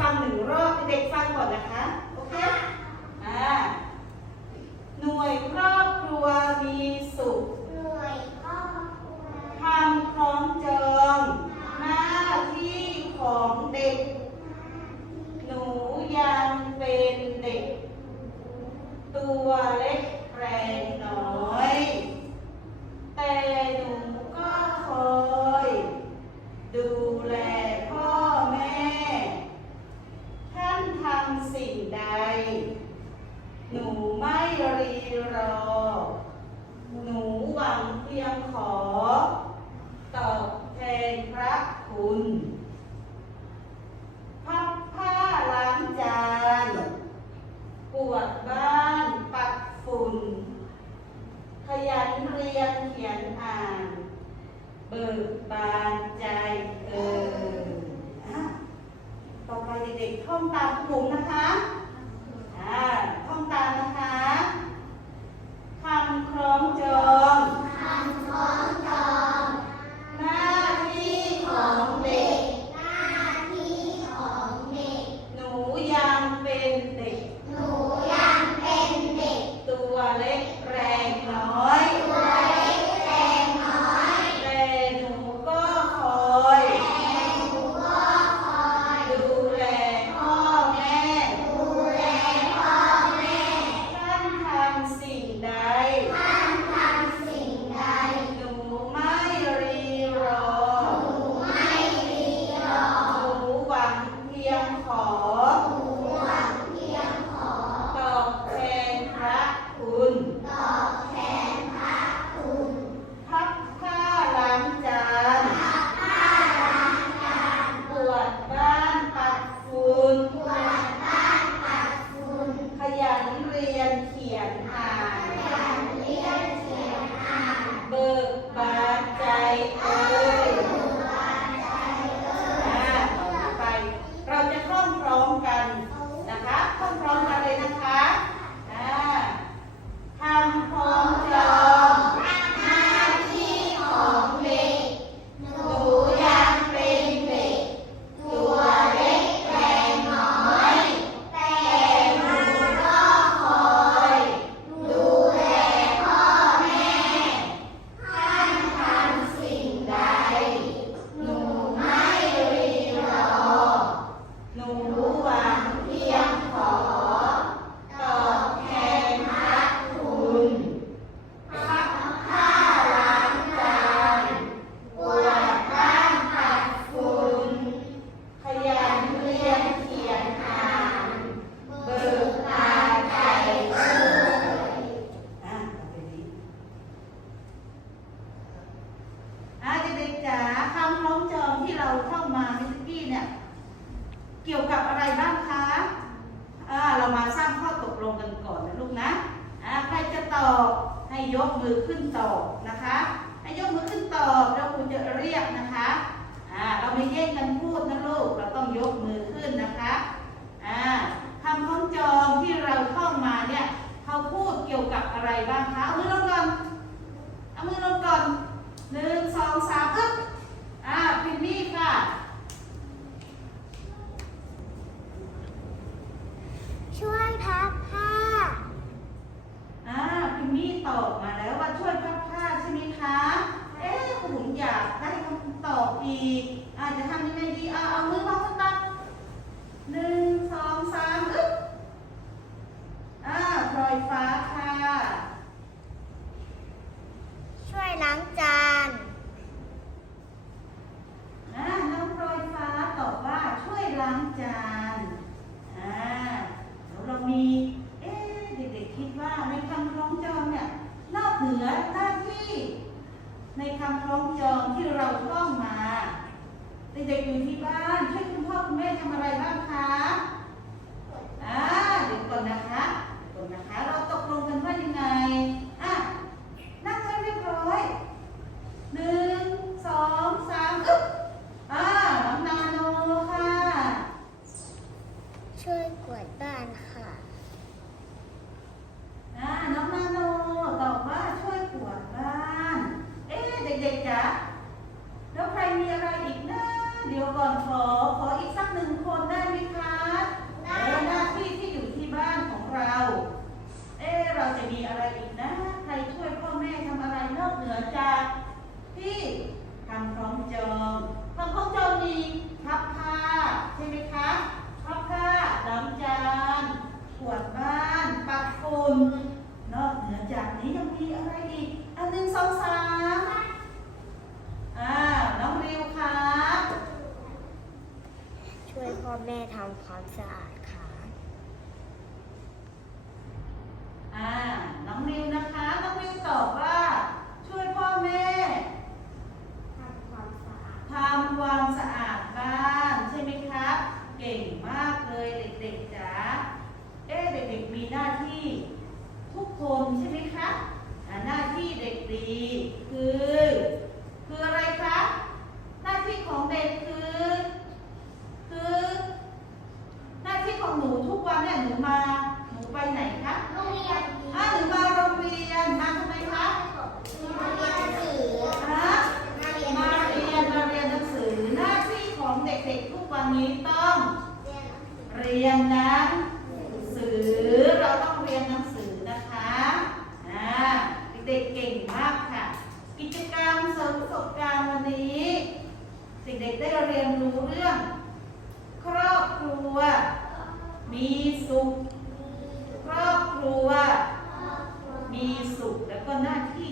ฟังหนึ่งรอบเด็กฟังก่อนนะคะ โอเคอ่าหน่วยครอบครัวมีสุขคำคร้องจองหน้าที่ของเด็ก หนูยังเป็นเด็ก ตัวเล็กแรงน้อย แต่หนูก็คอย ดูแล คุณ พับผ้าล้างจานกวาดบ้านปัดฝุ่น ขยันเรียนเขียนอ่าน เบิกบานใจเออต่อไปเด็กๆท่องตามคุณนะคะ เรียนเขียนอ่านเบิกบานใจเอ่ย เกี่ยวกับอะไรบ้างคะอ่าเรามาสร้างข้อตกลงกันก่อนนะลูกนะอ่าใครจะตอบให้ยกมือขึ้นตอบนะคะ ให้ยกมือขึ้นตอบแล้วคุณจะเรียกนะคะอ่าเราไม่แย่งกันพูดนะลูก เราต้องยกมือขึ้นนะคะอ่าคำคล้องจองที่เราเข้ามาเนี่ยเขาพูดเกี่ยวกับอะไรบ้างคะ วยล้างจาน อ่าน้องพลอยฟ้าตอบว่าช่วยล้างจานอ่าเดี๋ยวเรามี เอ๊เด็กๆคิดว่าในคำคล้องจองเนี่ยนอกเหนือหน้าที่ ในคำคล้องจองที่เราต้องมา เด็กๆอยู่ที่บ้านช่วยคุณพ่อคุณแม่ทำอะไรบ้างคะอ่าเดี๋ยวก่อนนะคะ ช่วยพ่อแม่ทำความสะอาดค่ะอ่า น้องนิวนะคะ น้องนิวตอบว่า ช่วยพ่อแม่ทำความสะอาดทำความสะอาด นี้ต้องเรียนนะสือเราต้องเรียนหนังสือนะคะอ่าเด็กเก่งมากค่ะ กิจกรรมเสริมประสบการณ์วันนี้เด็กได้เรียนรู้เรื่อง ครอบครัว มีสุข ครอบครัว มีสุขแล้วก็หน้าที่